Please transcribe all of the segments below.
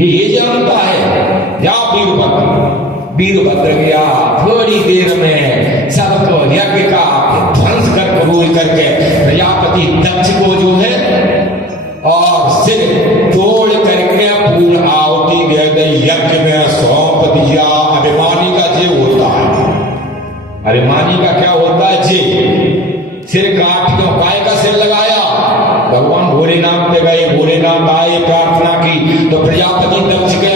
ये जानता है। या वीरभद्र गया, थोड़ी देर में सबको यज्ञ का ध्वंस कर पूरी करके प्रजापति दक्ष को जो है और सिर तोड़ करके पूर्ण आहुति यज्ञ में सौंप दिया। अभिमानी का जे होता है, अभिमानी का क्या होता है? जे सिर काट के गाय का सिर लगाया, भगवान भोलेनाथ पे गए, भोलेनाथ आए, प्रार्थना की तो प्रजापति दक्ष के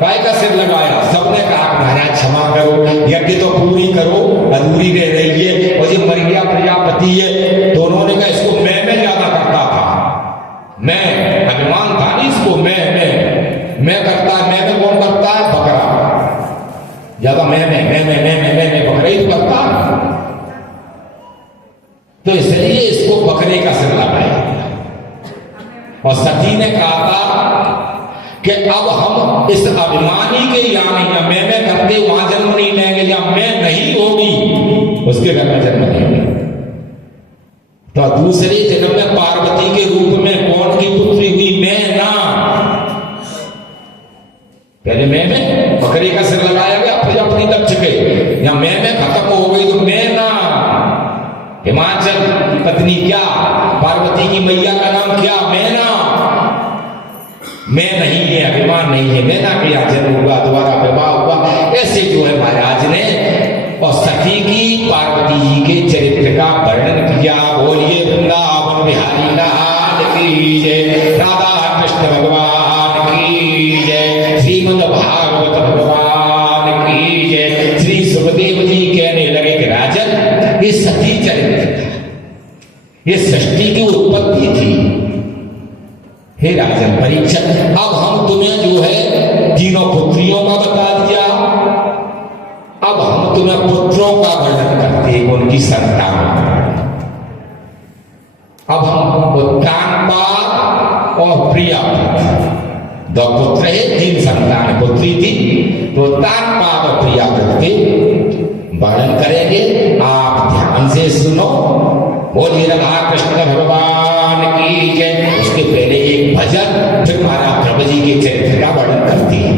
गाय का सिर लगाया। सबने कहा महाराज क्षमा करो, यज्ञ तो पूरी करो, अधूरी रह रही है। और ये मर गया प्रजापति है, तो उन्होंने कहा इसको मैं ज्यादा करता था, मैं अभिमान था नहीं इसको, मैं करता है। मैं कौन करता है? बकरा ज्यादा मैं बकरा ही करता। तो इसलिए इसको बकरे का सिर लगाया। और सती ने कहा था कि अब हम इस अभिमानी के यहाँ नहीं, मैं करते वहां जन्म नहीं लेंगे, या मैं नहीं होगी उसके घर में जन्म लेंगे। तो दूसरे जन्म में पार्वती के रूप में कौन की पुत्री हुई? मैं ना। पहले मैं बकरे का सिर लगाया गया प्रजापति दक्ष के, या मैं खत्म हो गई तो मैं ना। हिमाचल की पत्नी क्या, पार्वती की मैया का नाम क्या? मैना। मैं नहीं है, अभिमान नहीं है, मैना के यहाँ जन्म हुआ, दोबारा विवाह हुआ। ऐसे जो है महाराज ने और सखी की पार्वती जी के चरित्र का वर्णन किया। बोलिए वृंदावन बिहारी लाल की जय, राधा कृष्ण भगवान की जय, श्रीमद् भागवत भगवान की जय। श्री सुखदेव जी कहने लगे कि राजन, ये सती चरित्र था, ये सृष्टि की उत्पत्ति थी। हे राजन परीक्षित, अब हम तुम्हें जो है तीनों पुत्रियों का बता दिया, अब हम तुम्हें पुत्रों का वर्णन करते हैं, उनकी संतान। अब हम उत्तानपाद और प्रिया, दो पुत्र है, 3 संतान पुत्री थी, तो उत्तानपाद और प्रिया के वर्णन करेंगे। आप ध्यान से सुनो। बोलिए राधा कृष्ण भगवान की जय। उसके पहले एक भजन, फिर महाराज प्रभु जी के चरित्र का वर्णन करती है।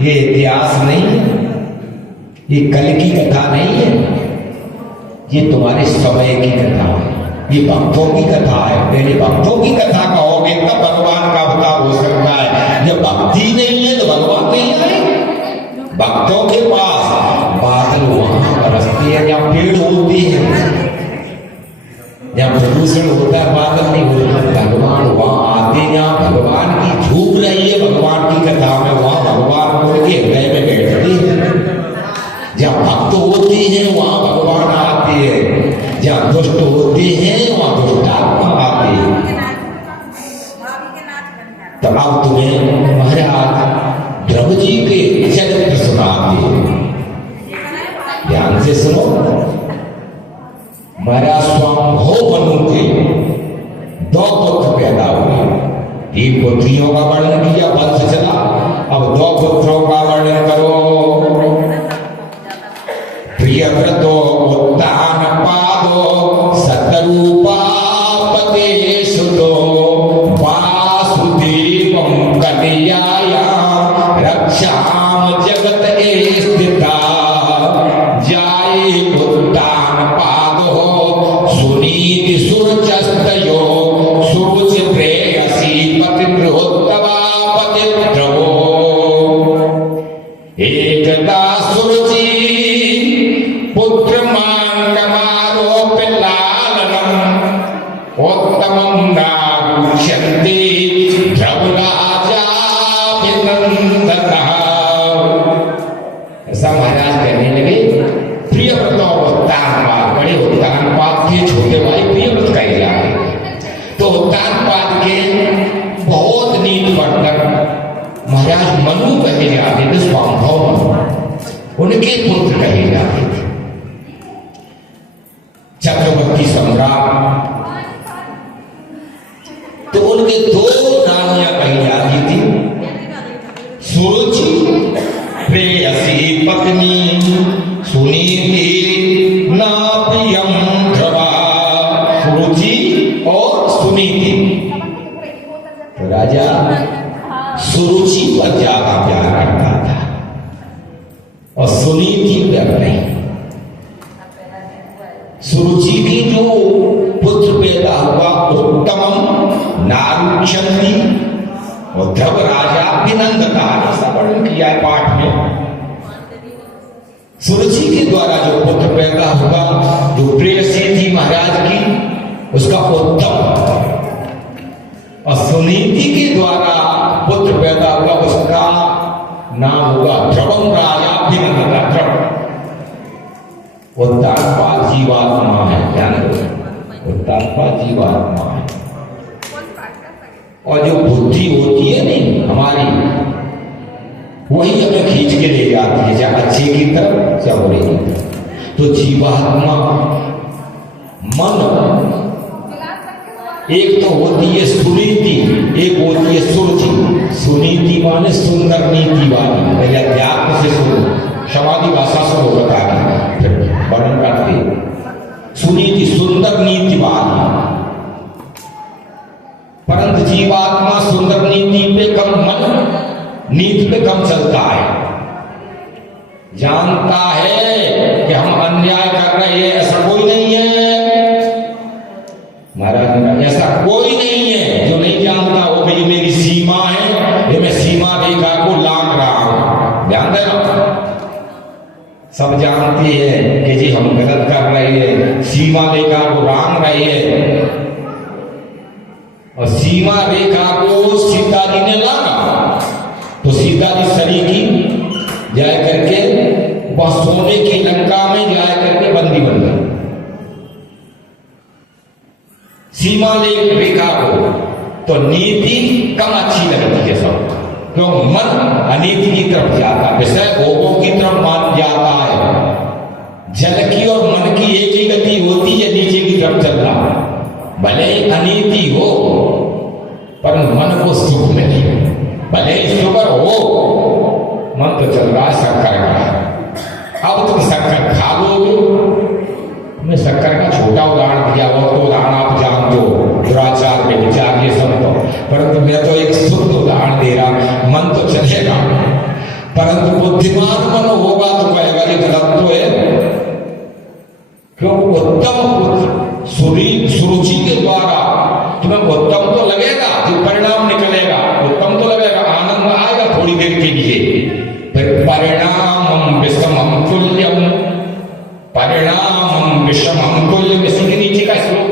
ये इतिहास नहीं है, ये कल की कथा नहीं है, ये तुम्हारे समय की कथा है, ये भक्तों की कथा है। पहले भक्तों की कथा कहोगे तब भगवान का अवतार हो सकता है। जब भक्ति नहीं है तो भगवान नहीं आए। भक्तों के पास बादल वहां बरसते हैं जहां पेड़ होते हैं, जहां प्रदूषण होता है बादल नहीं होता। भगवान वहां आते हैं जहां भगवान की झूठ रही है, भगवान की कथा में वहां भगवान उनके हृदय में बैठते हैं। जहां भक्त होते हैं वहां भगवान आते हैं, जहां दुष्ट होते हैं वहां दुष्ट आत्मा आते हैं। तब अब तुम्हें महाराज ध्रुव जी के चरित्र सुनाते हैं, ध्यान से सुनो। महाराज स्वयंभू मनु के दो पुत्र पैदा हुए, तीन पुत्रियों का वर्णन किया, वंश चला। अब दो पुत्रों का वर्णन करो। प्रियव्रतो उत्तान पादो सतरूपापते सुतो वासुदेवं कन्याया रक्षाम जगत स्थिता जाये उत्तान पादो सुनीति सुरचस्तयो सुरुच प्रेयसी पतिव्रतवा पतिव्रवो एकदा सुरुचि पुत्र मांगमारोप्य लालनम उत्तमं नागुष्यन्ति ध्रुवराजा विनन्दनः। ऐसा महाराज कहने लगे, प्रियव्रत और उत्तानपाद, बड़े उत्तानपाद के छोटे भाई प्रियव्रत कहे जाते। तो उत्तानपाद के बहुत नीति वर्तन महाराज मनु कहे जाते थे, स्वयंभू मनु उनके पुत्र कहे जाते थे। चक्रवर्ती सम्राट, तो उनके दो रानियां कही जाती थी, सुरुचि प्रेयसी पत्नी सुनीति ना प्रियम ध्रुवा। सुरुचि और सुनीति। तो राजा सुरुचि पर ज्यादा प्यार करता था और सुनीति पर नहीं। सुरुचि की जो पुत्र पैदा हुआ उत्तमम नारुक्षन्ति और ध्रुव राजा विनंदता, ऐसा वर्णन किया है पाठ में। सुरुचि के द्वारा जो पुत्र पैदा हुआ, जो प्रेयसी थी महाराज की, उसका उत्तम, और सुनीति के द्वारा पुत्र पैदा हुआ, उसका नाम होगा ध्रुवम राजा विनंदता। ध्रुव उत्तानपाद जीवात्मा है, ध्यान रखो, उत्तानपाद जीवात्मा है। और जो बुद्धि होती है नहीं हमारी, वही हमें खींच के ले जाती है, चाहे अच्छे की तरफ चाहे बुरे की तरफ। तो जीवात्मा मन एक तो होती है सुनीति, एक होती है सुरुचि। सुनीति माने सुंदर नीति वाली, पहले अध्यात्म से शुरू, समाधि भाषा से हो बता के फिर वर्णन करते। सुनीति सुंदर नीति वाली, परंतु जीवात्मा सुंदर नीति पे कम, मन नीति पे कम चलता है। जानता है कि हम अन्याय कर रहे हैं, ऐसा कोई नहीं है महाराज, ऐसा कोई नहीं है जो नहीं जानता हो कि ये मेरी सीमा है, ये मैं सीमा रेखा को लांघ रहा हूं। ध्यान देना, सब जानते हैं कि जी हम गलत कर रहे हैं, सीमा रेखा को लांघ रहे हैं। और सीमा रेखा को सीता जी ने लांघा तो सीता जी सरीखी जाए करके वह सोने की लंका में जाए करके बंदी बन गई। सीमा रेखा को तो नीति कम अच्छी लगती है सब, क्यों? मन अनीति की तरफ जाता है, विषय भोगों की तरफ मान जाता है। जल की और मन की एक ही गति होती है, नीचे की तरफ चलना। भले ही अनीति हो पर मन को सुख मिले, भले ही शुगर हो, मन तो चल रहा है शक्कर का। अब तुम शक्कर खा लोगे, मैं शक्कर का छोटा उदाहरण दिया, वो तो उदाहरण आप जानते हो, दुराचार में विचार ये सब तो, परंतु मैं तो एक शुद्ध उदाहरण दे रहा। मन तो चलेगा, परंतु बुद्धिमान मन होगा तो कहेगा ये गलत तो है। क्यों? उत्तम सुरुचि के द्वारा तुम्हें उत्तम तो लगेगा, जो परिणाम निकलेगा उत्तम तो लगेगा, आनंद आएगा थोड़ी देर के लिए, फिर परिणामम विषमम तुल्यम, परिणामम विषमम तुल्यम, इसी के नीचे का श्लोक,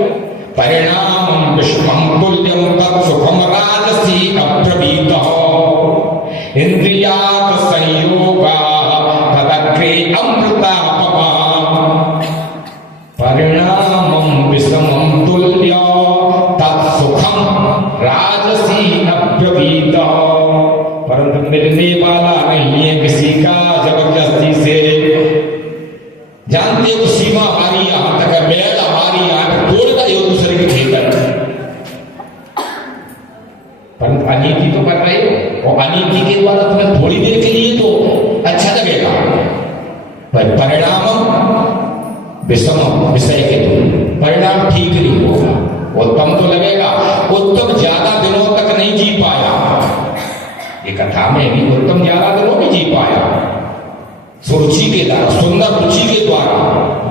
परिणामम विषमम तुल्यम तत्सुखम राजसी अप्रवीतः इंद्रियात् संयोगाः तदग्रे अमृतापमा। परिणामम विषमम तुल्य तत्सुखम राजसी अप्रवीतः, परंतु मिलने वाला नहीं है किसी का जबरदस्ती से। जानते हो सीमा हमारी यहां तक है, बैल हमारी यहां पर तोड़ गए हो दूसरे के ठेकर, परंतु अनीति तो कर रहे हो, और अनीति के द्वारा तुम्हें थोड़ी देर के लिए तो अच्छा लगेगा, पर परिणाम विषम विषय के परिणाम ठीक नहीं होगा। उत्तम तो लगेगा, उत्तम ज्यादा दिनों तक नहीं जी पाया, ये कथा में भी उत्तम ज्यादा दिनों में जी पाया। सुरुचि के द्वारा, सुंदर रुचि के द्वारा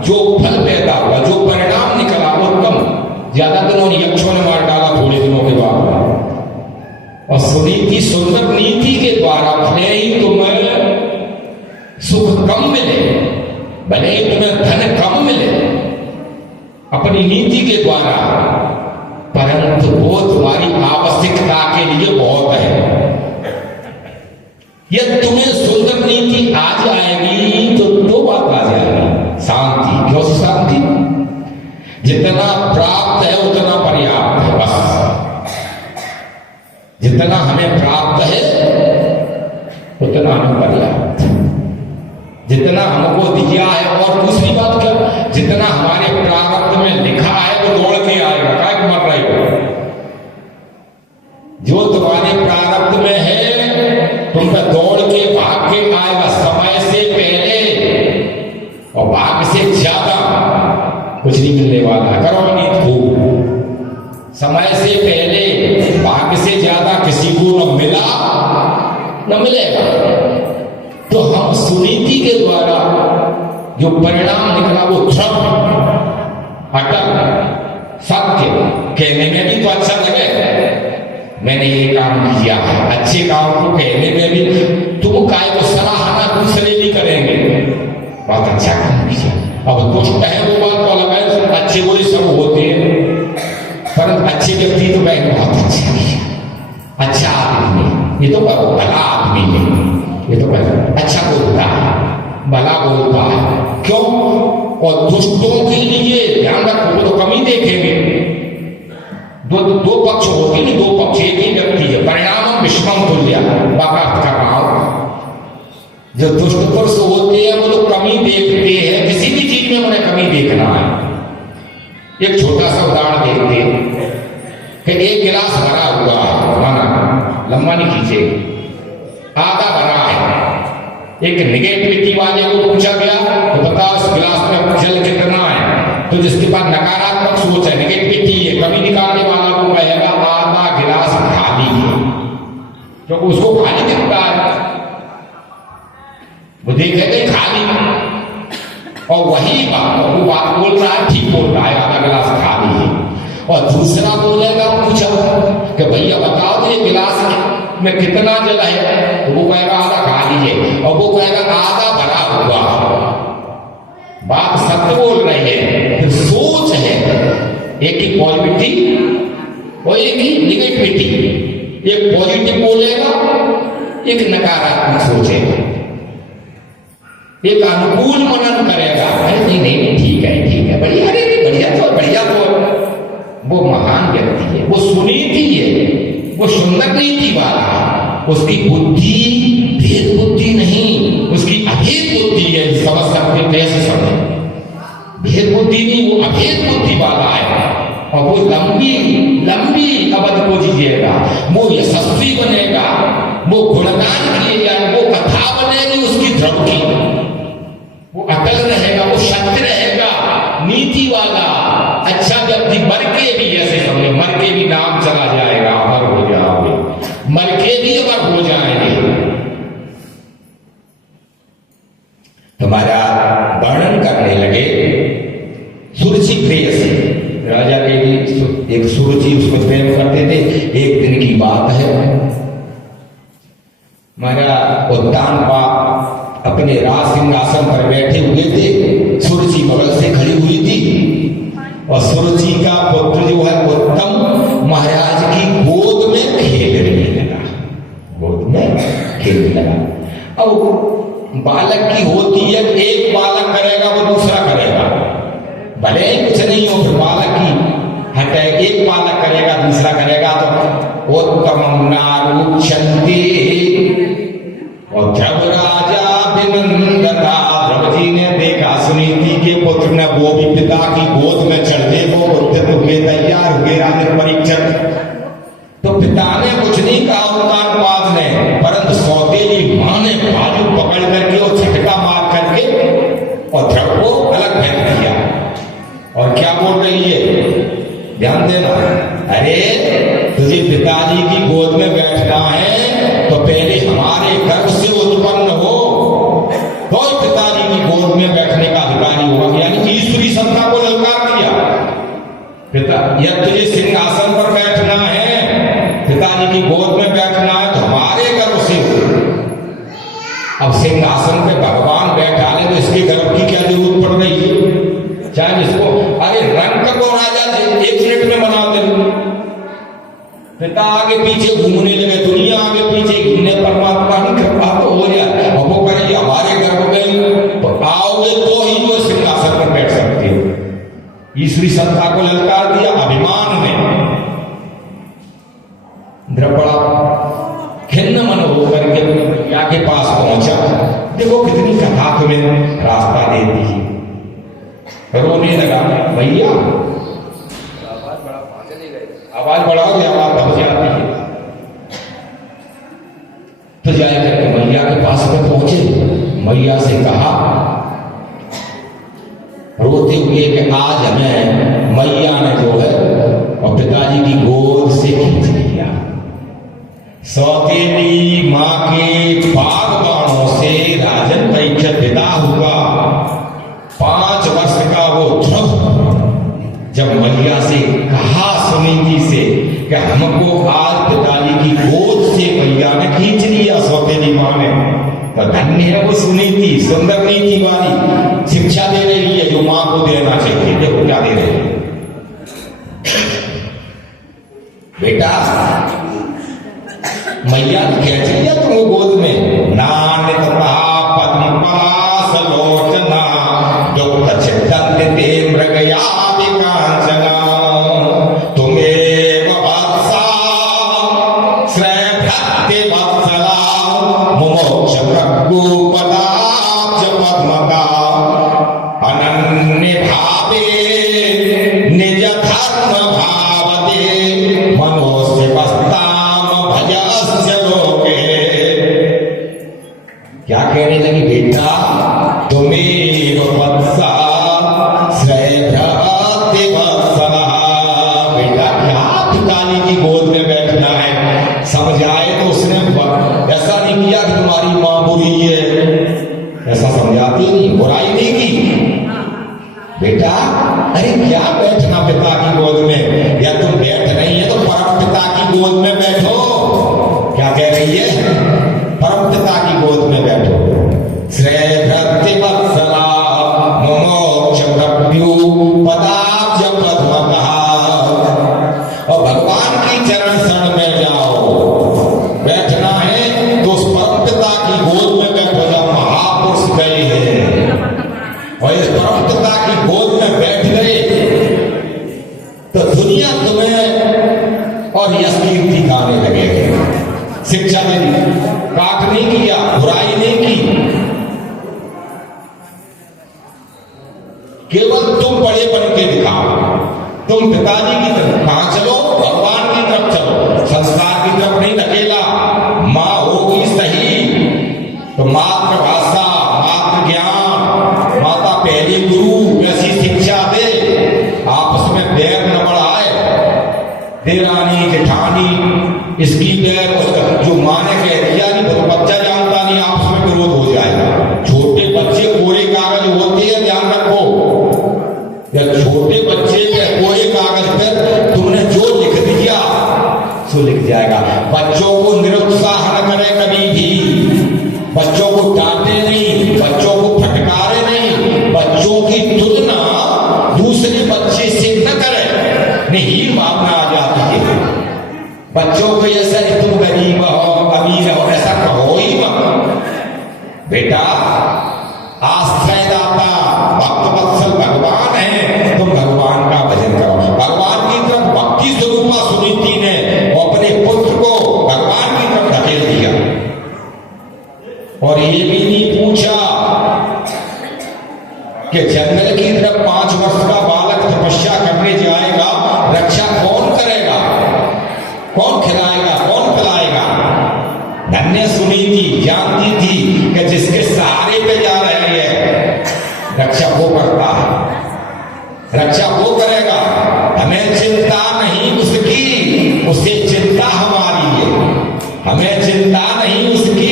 जो फल पैदा हुआ, जो परिणाम निकला, उत्तम ज्यादा दिनों यक्षों ने मार डाला थोड़े दिनों के बाद। और सुनीति सुंदर नीति के द्वारा भले ही तुम्हें सुख कम मिले, भले ही तुम्हें धन कम मिले अपनी नीति के द्वारा, परंतु वो तुम्हारी आवश्यकता के लिए बहुत है। यदि तुम्हें सुंदर नीति आ जाएगी तो दो बात आ जाएगी, शांति। क्यों शांति? जितना प्राप्त है उतना पर्याप्त है, बस जितना हमें प्राप्त है उतना हमें पर्याप्त, जितना हमको दिया है। और दूसरी बात क्या, जितना हमारे प्रारब्ध में लिखा है वो दौड़ के आएगा, क्या मर रहे हो? जो तुम्हारे प्रारब्ध में है तुम पे दौड़ के भाग के आएगा, समय से पहले और भाग से ज्यादा कुछ नहीं मिलने वाला। करो नहीं खूब, समय से पहले भाग से ज्यादा किसी को न मिला न मिलेगा। तो हम सुनीति के द्वारा जो परिणाम निकला वो दृढ़, अटल, सत्य, कहने में भी तो अच्छा लगे, मैंने ये काम किया, अच्छे काम को कहने में भी तुम काय को सराहना दूसरे भी करेंगे, बहुत अच्छा काम किया। अब दुष्ट है वो बात तो अलग है, अच्छे बुरे सब होते हैं, परंतु अच्छे व्यक्ति तो कहेंगे बहुत अच्छा किया, अच्छा आदमी, ये तो भला आदमी है, ये तो अच्छा बोलता है, भला बोलता है। क्यों? और दुष्टों के लिए ध्यान रखो, वो तो कम ही देखेंगे। दो पक्ष होते हैं, दो पक्ष, एक ही व्यक्ति है। परिणाम विषमम तुल्य, बात कर रहा हूं। जो दुष्ट पुरुष होते हैं वो तो कम ही देखते हैं, किसी भी चीज में उन्हें कमी देखना है। एक छोटा सा उदाहरण देखते हैं कि एक गिलास भरा हुआ है, माना लंबा नहीं खींचे, आधा भरा है। एक निगेटिविटी वाले को पूछा गया तो बताओ इस गिलास में जल कितना है, तो जिसके पास नकारात्मक सोच है, निगेटिविटी है, कमी निकालने वाला को कहेगा आधा गिलास खाली है, क्योंकि उसको खाली दिखता है, वो देखेगा खाली, और वही बात वो बात बोल रहा है, ठीक बोल रहा है, आधा गिलास खाली है। और दूसरा बोलेगा, पूछा कि भैया बताओ तो ये गिलास में कितना जल है, तो वो कहेगा आधा खाली है, और वो कहेगा आधा भरा हुआ। बात सत्य बोल रहे हैं, फिर सोच है, एक ही पॉजिटिविटी और एक ही निगेटिविटी। एक पॉजिटिव बोलेगा, एक नकारात्मक सोचेगा, एक अनुकूल मनन करेगा, नहीं नहीं ठीक है बढ़िया, अरे बढ़िया तो वो महान व्यक्ति है, वो सुनीति है, वो सुंदर नीति वाला है, उसकी बुद्धि भेद बुद्धि नहीं, उसकी अभेद बुद्धि है। समझ सकते कैसे समझे? भेद बुद्धि नहीं, वो अभेद बुद्धि वाला है, और वो लंबी अवधि को जीएगा, वो यशस्वी बनेगा, वो गुणगान किए जाए, वो कथा बनेगी उसकी दृढ़ की, वो अटल रहेगा, वो सत्य रहेगा, नीति वाला अच्छा व्यक्ति। मर के भी ऐसे समझे, मर के भी नाम चला जाएगा, अमर हो जाओगे, मर के भी अमर हो जाएंगे। तुम्हारा वर्णन करने लगे सुरुचि प्रेयसी, राजा के भी एक सुरुचि उसको प्रेम करते थे। एक दिन की बात है, महाराजा उद्यानपा अपने राज सिंहासन पर बैठे हुए थे, सुरुचि बगल से खड़ी हुई थी, और सुरुचि का पुत्र जो है उत्तम महाराज की गोद में खेलने लगा, गोद में खेलने लगा। अब बालक की होती है, एक बालक करेगा वो दूसरा करेगा, भले ही कुछ नहीं हो, फिर बालक की हटे, एक बालक करेगा दूसरा करेगा, तो उत्तम नारुचंती, और जब राजा अभिनंदता, ध्रुव जी ने देखा सुनीति के पुत्र ने वो भी पिता की गोद में चढ़ने को उद्यत हुए, तैयार हुए राजन परीक्षण। तो पिता ने कुछ नहीं कहा उत्तानपाद ने, परंतु सौतेली मां ने बाजू पकड़ करके और छिटका मार करके और ध्रुव को अलग फेंक दिया। और क्या बोल रही है, ध्यान देना, अरे तुझे पिताजी की गोद में बैठना है तो पहले हमारे गर्भ से उत्पन्न हो, तो पिताजी की गोद में बैठने का अधिकारी होगा। यानी ईश्वरी सत्ता को ललकार दिया, पिता यह तुझे सिंहासन पर बैठना है, पिताजी की गोद में बैठना है तो हमारे गर्भ से हो। अब सिंहासन पे भगवान बैठा ले तो इसके गर्भ की क्या जरूरत पड़ रही है? चाहे इसको अरे रंग को राजा 1 मिनट में बना दे, पिता आगे पीछे घूमने लगे, दुनिया आगे पीछे घूमने, परमात्मा की कृपा तो हो जाए, और वो करें हमारे गर्भ में तो आओगे तो ही वो सिंहासन पर बैठ सकते हो। ईश्वरी सत्ता को ललकार दिया अभिमान में। ध्रुव बड़ा खिन्न मन होकर के मैया के पास पहुंचा, देखो कितनी कथा तुम्हें रास्ता दे दी, रोने लगा, भैया आवाज बढ़ाओगे, आवाज दब जाती है। तो जाए करके मैया के पास में पहुंचे, मैया से कहा रोते हुए कि आज हमें मैया ने जो है और पिताजी की गोद से खींच लिया। सौतेली मां के बागबानों से राजन परीक्षित विदा हुआ। 5 वर्ष का वो ध्रुव जब मैया से कहा सुनीति से कि हमको आज पिताजी की गोद से मैया ने खींच लिया, सौतेली मां ने, तो धन्य है वो सुनीति, सुंदर नीति वाली शिक्षा दे रही है जो मां को देना चाहिए। देखो क्या दे रही है, बेटा मैया ने खींच लिया तुम गोद में, नान्य तथा पद्म पासलोचना दुख चित्तंत ते मृगया विकांचना, तुम्हें वत्सा श्रेय भक्ति वत्सला मुमोक्ष प्रभुपदाब्ज पद्मका अनन्य कहने लगी, बेटा तुम्हें वत्सा श्रेभ्राते वत्सला, बेटा क्या पिताजी की गोद में बैठना है, समझ आए तो उसने ऐसा नहीं किया कि तुम्हारी मां बुरी है, ऐसा समझाती नहीं, बुराई नहीं की। बेटा अरे क्या बैठना पिता की गोद में, या तुम बैठ नहीं है तो परम पिता की गोद में बैठो। क्या कह रही है? परम पिता की गोद में बैठो। श्रेभ्रति वत्सला मोक्ष प्रभ्यु पदाब्ज पद्मतः, और भगवान की चरण शरण में जाओ। बैठना है तो उस परम पिता की गोद में बैठो जब महापुरुष गए हैं, और इस परम पिता की गोद में बैठ गए तो दुनिया तुम्हें और यश कीर्ति गाने लगेगी। शिक्षा ने दी, पाठ नहीं किया, बुराई नहीं की, केवल तुम बड़े बन के दिखाओ। तुम पिताजी की तरफ कहां चलो? भगवान की तरफ चलो, संस्कार की तरफ नहीं धकेला। मां होगी सही तो मातृभाषा, मातृ ज्ञान, माता पहली गुरु, ऐसी शिक्षा दे आपस में बैर न बढ़ाए। देरानी जेठानी इसकी बैर, उसका जो मां ने कह दिया नहीं तो बच्चा जानता नहीं, आपस में विरोध हो जाएगा। छोटे बच्चे कोरे कागज होते हैं, ध्यान रखो। या छोटे बच्चे के कोरे कागज पर तुमने जो लिख दिया सो लिख जाएगा। बच्चों को निरुत्साह न करे कभी भी, बच्चों को डांटे नहीं, बच्चों को फटकारे नहीं, बच्चों की तुलना दूसरे बच्चे से न करे, नहीं भावना आ जाती है। बच्चों को ऐसा तुम गरीब हो अमीर हो ऐसा कहो ही मत। बेटा आश्रयदाता भक्त वत्सल भगवान है, तुम भगवान का भजन करो। भगवान की तरफ भक्ति स्वरूपा सुनीति ने अपने पुत्र को भगवान की तरफ धकेल दिया, और ये भी नहीं पूछा कि जंगल की तरफ 5 वर्ष का बालक तपस्या करने जाएगा, रक्षा कौन करेगा, कौन खिलाएगा, कौन पिलाएगा। धन्य सुनीति जानती थी कि जिसके सहारे पे जा रहे हैं रक्षा वो करता है, रक्षा वो करेगा। हमें चिंता नहीं उसकी, उसे चिंता हमारी है। हमें चिंता नहीं उसकी,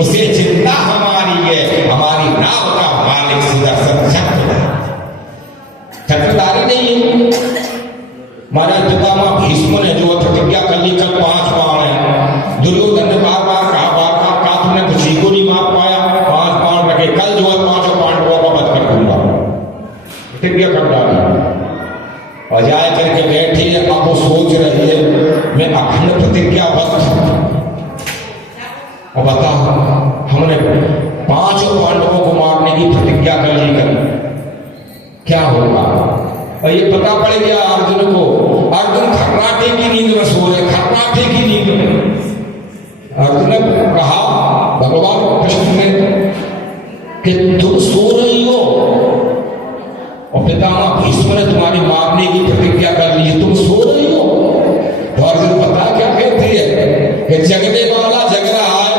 उसे चिंता हमारी है। हमारी नाव का मालिक सुदर्शन चक्र, चक्रधारी नहीं है। महाराज पितामह भीष्म ने जो प्रतिज्ञा कर ली, कल 5 बाण है, दुर्योधन ने बार बार कहा तुमने किसी को नहीं मार पाया, 5 बाण रखे, कल जो है 5 पांडवों का वध कर दूंगा, प्रतिज्ञा कर डाली। और जाए करके बैठी, अब वो सोच रही है मैं अखंड प्रतिज्ञाबद्ध। और बताओ हमने 5 पांडवों को मारने की प्रतिज्ञा कर ली, कर क्या होगा? और ये पता पड़ गया अर्जुन को। अर्जुन खर्राटे की नींद में सो रहे, खर्राटे की नींद में। अर्जुन ने कहा भगवान कृष्ण ने कि तुम सो रही हो, और पितामह भीष्म ने तुम्हारी मारने की प्रतिज्ञा कर ली है, तुम सो रही हो। तो अर्जुन पता क्या कहती है कि जगने वाला जग रहा है,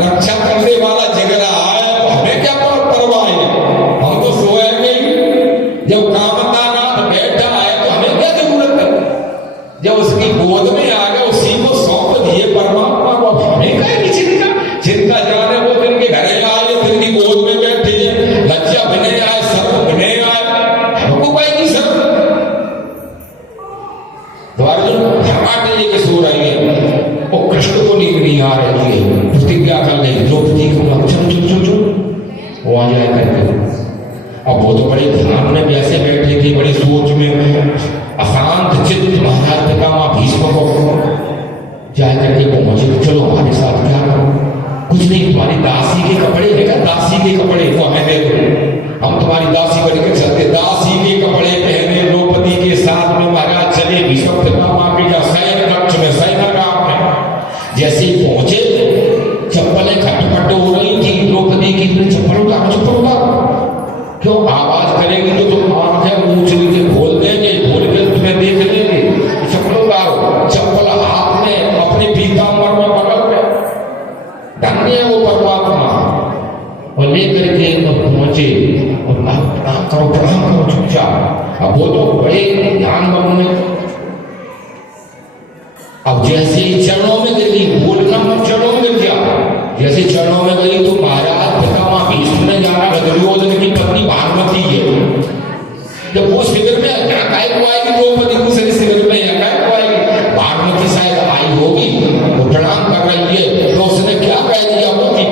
रक्षा करने वाला जग रहा है, तो हमें क्या परवाह है, हम तो सोएंगे ही। जब कामतानाथ बैठा है तो हमें क्या जरूरत है, जब उसकी गोद में आ गए उसी को सौंप दिए परमात्मा को, हमें क्या चिंता। चिंता जाने वो जिनके घरे आए, जिनकी गोद में बैठे हैं, लज्जा बने आए, सर्व बने आए, हमको कोई नहीं सर। तो अर्जुन खर्राटे लेके सो रही है, वो कृष्ण को नींद नहीं आ रही है, प्रतिज्ञा कर रही द्रौपदी को चल चल चल चल वो आ जाए करके। अब वो तो बड़े ध्यान में वैसे बैठे थे, बड़े सोच में, अशांत चित्त महाराज पितामह भीष्म को जाए करके पहुंचे, चलो हमारे साथ क्या करो, कुछ नहीं तुम्हारी दासी के कपड़े है, दासी के कपड़े तो हमें दे दो, हम तुम्हारी दासी बन के चलते। दासी के कपड़े पहने द्रौपदी के साथ में महाराज चले भीष्म पितामह के शयन कक्ष में, शयनागार में। जैसे ही पहुंचे चप्पलें खटपट हो रही थी द्रौपदी की, चप्पल उतारो, चप्पल उतारो। क्यों आवाज करेगी तो तुम आंखें ऊंच नीचे खोल देंगे, खोल के तुम्हें देख लेंगे। चप्पल उतारो, चप्पल हाथ में अपने पीताम्बर में पकड़ के। धन्य है वो परमात्मा लेकर के पहुंचे और प्रणाम करो चुपचाप। अब वो तो बड़े ध्यान मग्न में, अब जैसे ही चरणों में गिरी, बोलना मत चरणों में गिर गया, जैसे चरणों में गई तो महाराज पितामह भीष्म ने जाना दुर्योधन की पत्नी भानुमति है, जब वो शिविर में काय को आएगी, द्रौपदी दूसरे शिविर में काय को आएगी, भानुमति शायद आई होगी, वो प्रणाम कर रही है, तो उसने क्या कह दिया, द्रौपदी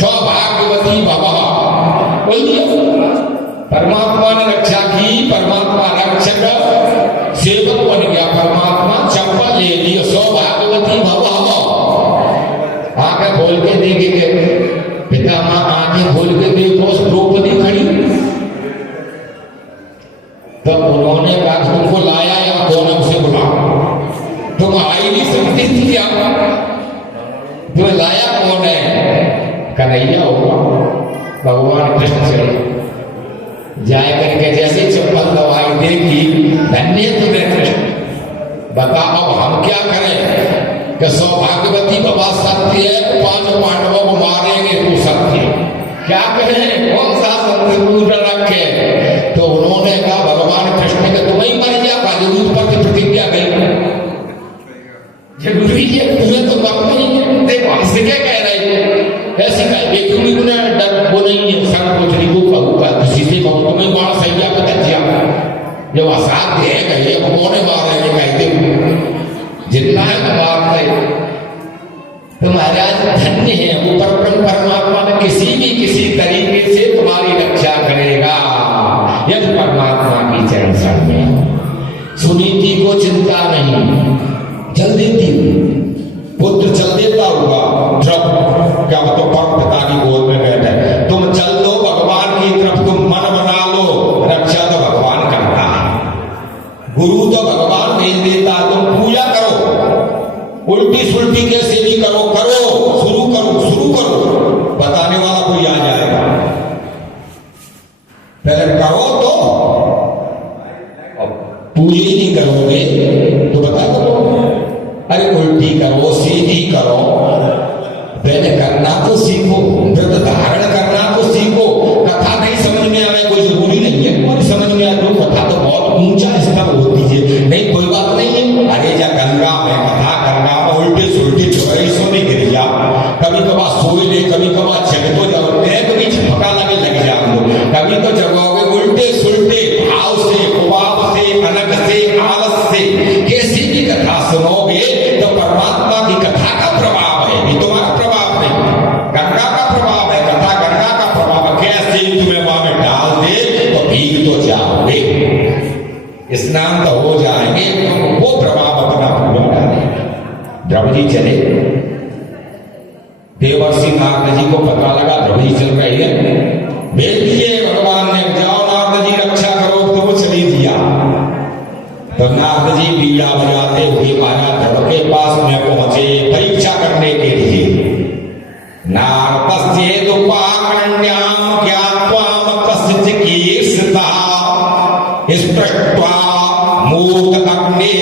सौभाग्यवती भव, बोल दिया। परमात्मा ने रक्षा की, परमात्मा रक्षक सेवक बन गया, परमात्मा चप्पल ले लिया, सौभाग्यवती भव। आंखें खोल के देखेंगे, पितामह आंखें खोल के देखो, द्रौपदी खड़ी, तब उन्होंने कहा तुमको लाया या कौन हमसे बुला, तुम आई नहीं सकती थी क्या, तुम्हें लाया कौन है, कन्हैया होगा, भगवान कृष्ण चले जाए करके जैसे चप्पल दवाई देखी, धन्य तुम्हें कृष्ण, बताओ अब हम क्या करें, कि सौभाग्यवती बाबा सत्य है, 5 पांडवों को मारेंगे तो सत्य, क्या करें, कौन सा सत्य रखे, तो उन्होंने कहा भगवान कृष्ण के तुम्हें ही मर गया, जरूर पर प्रतिज्ञा गई, जरूरी है तुम्हें तो मरना ही है, देखो हमसे क्या कह रहे ऐसी बेचूरी को डर वो नहीं है, संकोचनी को कहूँगा किसी से कहूँ तुम्हें मार सैया को तजिया, जब असाध्य है कहिए कौन मार रहे कहते जितना है मारते, तो महाराज धन्य है वो परमात्मा में किसी तरीके से तुम्हारी रक्षा करेगा, यदि परमात्मा की चरण शरण में। सुनीति को चिंता नहीं, जल्दी थी पुत्र चल देता हुआ, क्या तो परम पिता की गोद में बैठे, तुम चल दो भगवान की तरफ, तुम मन बना लो, रक्षा तो भगवान करता है, गुरु तो भगवान भेज देता, तुम पूजा करो, उल्टी सुल्टी कैसे भी करो, शुरू करो, बताने वाला कोई आ जाएगा, पहले करो तो, पूजा ही नहीं करोगे तो बता दो, अरे उल्टी करो सीधी करो, पहले करना तो सीखो, व्रत धारण करना तो सीखो, कथा नहीं समझ में आए कोई जरूरी नहीं है, कोई समझ में आए तो कथा तो बहुत ऊंचा स्तर होती है, नहीं कोई बात नहीं है, अरे जा गंगा में कथा गंगा में उल्टे सुल्टे सो नहीं गिर जा, कभी कभार सोए ले, कभी कभार जग तो जाओ, कभी झपका लग जाओ, कभी तो जगोगे उल्टे सुल्टे भाव से, कुभाव से, अनग से, आलस से, कैसी भी कथा सुनोगे तो परमात्मा की कथा का प्रभाव है, ये तुम्हारा प्रभाव नहीं, गंगा का प्रभाव है, कथा गंगा का प्रभाव, कैसे तुम्हें वहां में डाल दे तो भीग तो जाओगे, स्नान तो हो जाएंगे, तो वो प्रभाव अपना पूरा डालेगा। द्रौपदी चले, देवर्षि नारद जी को पता लगा द्रौपदी चल रही है, भेज दिए भगवान ने, जाओ नारद जी रक्षा करो, तो वो चली दिया, तो नारद जी बीड़ा बजाते हुए महाराज ध्रुव के पास में पहुंचे परीक्षा करने के लिए, नारदस्येदुपाकर्ण्याम ज्ञात्वा कस्यचिकीर्षितः स्पृष्ट्वा मूर्त अग्नि